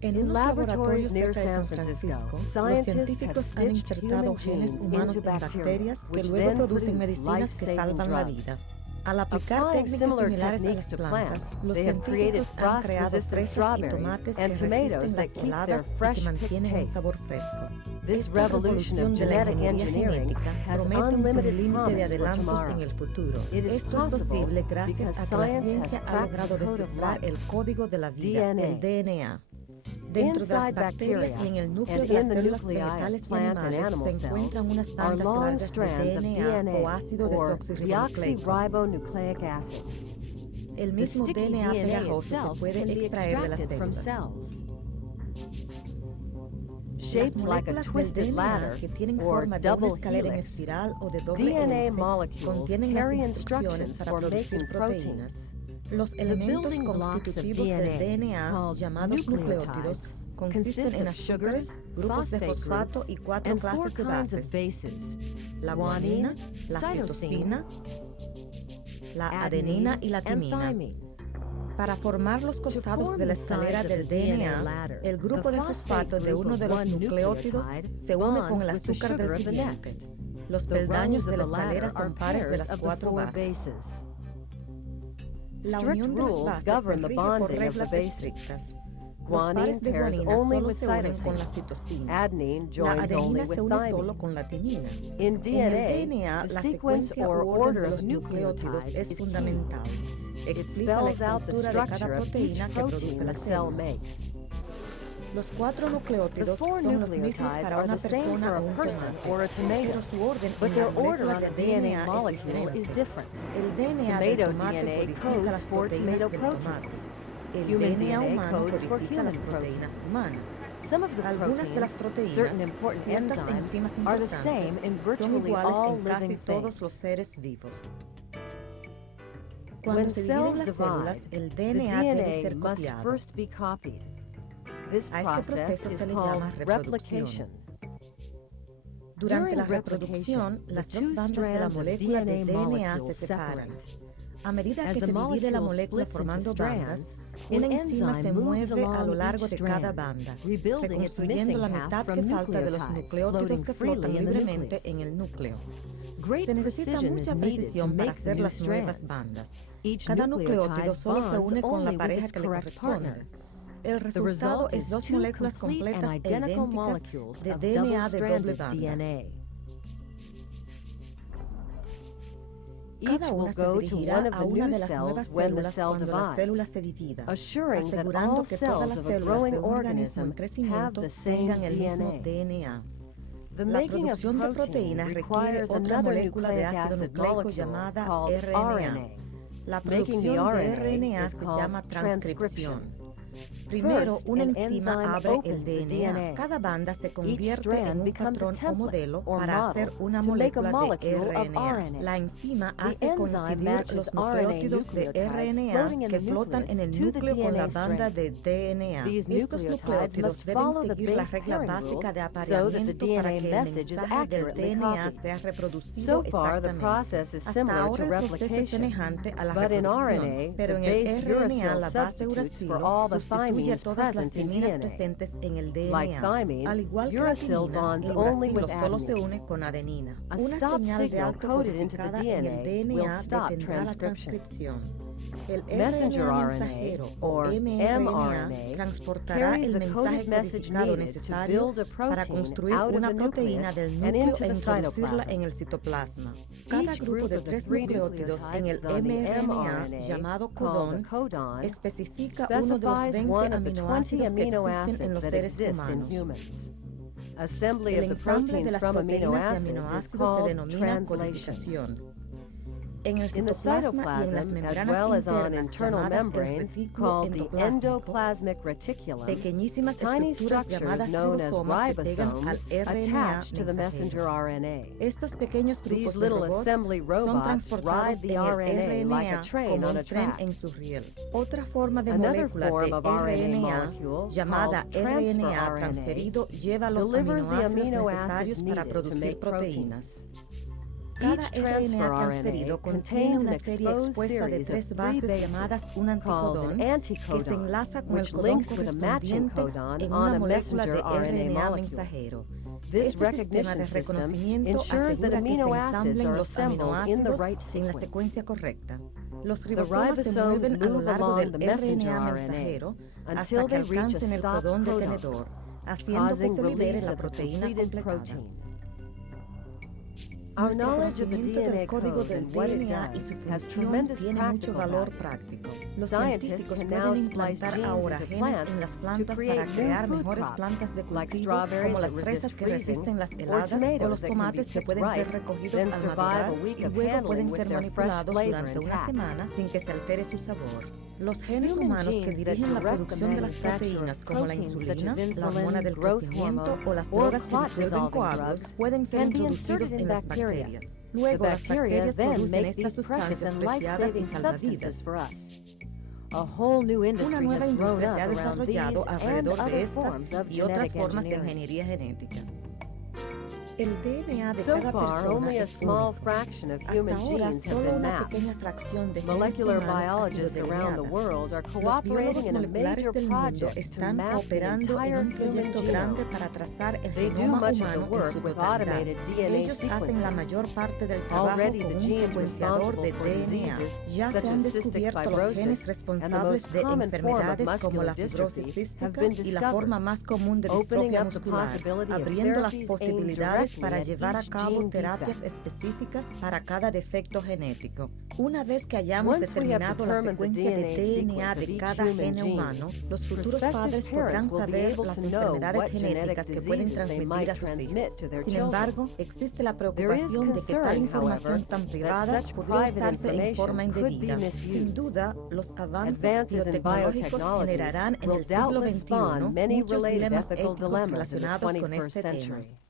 En In unos laboratories laboratorios near cerca de San San Francisco, Francisco, los scientists have científicos han stitched insertado human genes genes humanos into en bacteria, bacterias que which luego then producen produce medicinas que life-saving salvan la drugs. vida. Al aplicar Applying técnicas similar similares a techniques las to plantas, plants, los they have created científicos han creado frost-resistant fresas y strawberries tomates and que tomatoes resisten that las keep their heladas y fresh, que kick mantienen un taste. sabor fresco. This Esta revolution of revolución de la genetic ingeniería engineering genética has promete un unlimited límite de promise for adelantos tomorrow. en el futuro. It is Esto es possible posible gracias because a que la science has ciencia ha cracked logrado the code of descifrar life, el código de la vida, DNA. el DNA. Dentro de las Inside bacterias bacteria y en el núcleo and de las in the células nuclei of vegetales y plant and animales animal se encuentran cells unas are bandas long largas de strands of DNA o ácido or desoxirribonucleico. deoxyribonucleic acid. El The mismo sticky DNA DNA pegajoso se itself puede can be extraer de las extracted from células. cells. Las Shaped like a moléculas del twisted DNA ladder que tienen or forma de una double escalera en helix, espiral o de doble DNA hélice molecules contienen las carry instrucciones instructions para for producir making proteínas. proteins. Los The elementos building blocks of constitutivos del DNA, called llamados nucleótidos, consisten consist en of azúcares, sugars, grupos de phosphate fosfato groups, y cuatro and 4 clases de kinds bases: of bases: la guanina, la cytosine, citosina, la adenina y la and timina. thymine. Para formar los costados form de la the escalera sides of del the DNA DNA, ladder, el grupo the de phosphate fosfato de group uno of de los one nucleótidos nucleotide se une con el bonds with the azúcar sugar del of the siguiente. next. Los The peldaños rungs de of la the ladder escalera are son pares de pairs las of the cuatro 4 bases. bases. La Strict unión de las rules bases govern se the rige por bonding of the reglas bases. estrictas. Los Guanine pares de pairs guanina only solo with se unen con la cytosine. citosina. Adenine La joins only adenina with se une solo thymine. con la timina. In En el DNA, DNA, the la sequence secuencia or u orden order de of los nucleótidos nucleotides es is key. fundamental. It Explica la spells out the estructura de cada structure of each proteína que produce protein la the cell célula. makes. Los cuatro The nucleótidos 4 son los mismos nucleotides para are una the same for persona o a un person tomate, or a tomato, pero su orden but en their la order molécula on de the DNA DNA es molecule is diferente. different. El DNA del Tomato tomate DNA codifica codes las for proteínas tomato del tomate. proteins. El Human DNA DNA humano codes for codifica las human proteínas proteins. humanas. Some of the Algunas de las proteins, proteínas, certain important ciertas enzymes, enzimas are the importantes, same in son virtually iguales all en casi living todos los things. seres vivos. Cuando When se dividen cells las células, divide, el the DNA debe DNA ser must copiado. first be copied. This A este process proceso is se le called llama reproducción. replication. Durante la During reproducción, replication, las the dos two bandas de la strands of molécula de DNA DNA se molecules separan. separate. A medida As que the se divide la molecule molécula splits into formando bandas, strands, una an enzima se enzyme moves mueve a lo along largo each de cada strand, banda, rebuilding its reconstruyendo missing la half mitad que from falta de los nucleotides nucleótidos floating que freely flotan in the libremente nucleus. en el núcleo. Great Se necesita precision is mucha needed to precisión para make the hacer new las nuevas strands. bandas. Each Cada nucleótido nucleotide solo se bonds une con only la with pareja its que le correct corresponde. partner. El The resultado result es is dos two moléculas complete and completas e identical idénticas molecules de of DNA de doble double-stranded banda. DNA. Cada Each will una se go to dirigirá one of a the una new de las cells nuevas when the células cell cuando la célula divides, se divida, assuring that asegurando all que todas cells las of a células growing de un organismo organism en have crecimiento the same tengan el mismo DNA. DNA. The La making of producción de protein proteínas requiere requires otra another molécula de nucleic ácido acid nucleico molecule llamada called RNA. RNA. La Making the producción de RNA RNA is se called llama transcripción. transcription. Primero, First, una an enzima enzyme abre el opens the DNA. DNA. Cada banda se Each convierte en strand un becomes a patrón o template modelo or para model hacer una to make a molécula de molecule of RNA. RNA. La enzima The hace enzyme coincidir matches los RNA nucleótidos de nucleotides RNA floating in que the flotan en el nucleus to the núcleo con la DNA banda strand. de DNA. These Estos nucleotides nucleótidos must deben follow the seguir la base regla pairing básica de rule so that the apareamiento para DNA que el message is mensaje del accurately DNA copied. sea reproducido So far, the exactamente. process is Hasta similar to ahora el proceso es replication, semejante a la but in reproducción, RNA, pero the en el base RNA uracil la base substitutes for uracilo all the sustituye thymines todas las present in timinas DNA. presentes en el DNA. Like thymine, Al igual que la uracil timina, bonds el only uracilo with solo se adenine. une con adenina. A Una stop señal de signal alto coded into the codificada en el DNA will DNA stop detendrá la transcription. transcripción. El Messenger RNA RNA, mensajero o or mRNA mRNA, transportará carries el the mensaje coded message codificado needed to necesario build a para protein construir out of una the proteína nucleus del and núcleo into e the introducirla cytoplasm. en el citoplasma. Cada Each grupo group de of the 3 3 nucleótidos en el nucleotides on the mRNA, mRNA, llamado called a codón, codon, especifica uno de los specifies 20 one of the 20 aminoácidos que amino existen en acids los that seres exist in humanos. humans. Assembly El of the ensamble de proteins las from amino proteínas de acids is aminoácidos se called denomina translation. codificación. En el In the citoplasma y en las cytoplasm, as membranas well as on internas internal llamadas el membranes retículo called the endoplásmico, endoplasmic reticulum, pequeñísimas tiny estructuras structures llamadas known as ribosomas se pegan al ribosomes RNA attach to the messenger mensajero. RNA. Estos pequeños grupos These de little robots assembly son robots transportados ride the en el RNA like a RNA train como on un a tren track. en su riel. Otra forma de Another molécula form de of RNA RNA, molecule llamada called transfer RNA RNA transferido, lleva los delivers the aminoácidos amino necesarios acids para needed to producir make proteínas. Cada Each RNA transfer transferido RNA contiene contains an una serie exposed expuesta de series of 3 three bases llamadas bases un called anticodón an que se anticodon, enlaza con el which codón links with a matching correspondiente codon en on una a molécula messenger de RNA RNA molecule. mensajero. This Este sistema recognition de system reconocimiento ensures that asegura que se amino acids ensamblen are los assembled in the aminoácidos right en la sequence. secuencia correcta. Los The ribosomas se ribosomes mueven a lo move largo along del the messenger RNA RNA mensajero hasta until que they reach a alcancen el stop codón codon, detenedor, haciendo que causing se libere release la of the proteína completed completada. protein. Our Nuestro knowledge of the conocimiento DNA del código code del and what it DNA y su does has función tremendous tiene mucho practical valor value. práctico. Los Scientists científicos can now pueden splice implantar genes ahora into genes plants en las to plantas create para new crear food mejores crops, plantas de like cultivos strawberries como that las resist fresas que freezing, resisten las or heladas o tomatoes los that can be tomates que picked pueden ser ripe, recogidos then al survive madurar a week y of luego handling pueden with ser their fresh manipulados flavor durante una intact. semana sin que se altere su sabor. Los genes Human humanos que genes that dirigen la direct the producción de las manufacture proteínas of como la proteins such insulina, as la insulin, hormona del growth crecimiento hormone, o las or drogas que clot disuelven dissolving coágulos drugs pueden ser can be introducidos inserted en in las bacteria. bacterias. The Luego las bacteria bacterias then producen make estas these precious sustancias and preciadas y life-saving salvavidas. substances for us. A whole new Una industry nueva has grown industria up se ha around these desarrollado and alrededor de other estas forms of y otras genetic formas de engineering. ingeniería genética. El DNA de So cada far, persona only a es small único. fraction of Hasta human ahora, genes have solo been una mapped. pequeña fracción de genes Molecular humanos ha sido biologists around the delineada. world are Los biólogos cooperating in a moleculares major del mundo project to están map the cooperando en entire un human proyecto grande genome. para trazar el They do genoma much of the humano en work su with totalidad. automated DNA Ellos hacen la mayor sequencers. parte del trabajo Already con the un genes secuenciador de responsible for DNA. diseases Ya se such han as cystic descubierto los genes fibrosis and the responsables most de common form of enfermedades como la muscular fibrosis dystrophy have cística been y la discovered, forma más común de opening distrofia up the muscular, possibility of abriendo las therapies aimed posibilidades directly para at llevar a each cabo gene terapias defect. específicas para cada defecto genético. Una vez que hayamos Once we have determinado la determined the secuencia de DNA DNA sequence de of each cada human gene gene, humano, los futuros prospective padres podrán parents will be saber able las to know enfermedades what genetic genéticas que pueden diseases they transmitir might a sus transmit hijos. to their Sin children. embargo, existe la There is preocupación de que tal concern, información however, tan that privada such podría private usarse en forma information could be indebida. misused. Sin duda, los avances Advances in biotecnológicos biotechnology generarán en will el siglo doubtless XXI spawn many muchos related dilemas ethical éticos dilemmas in the relacionados con 21st este tema. century.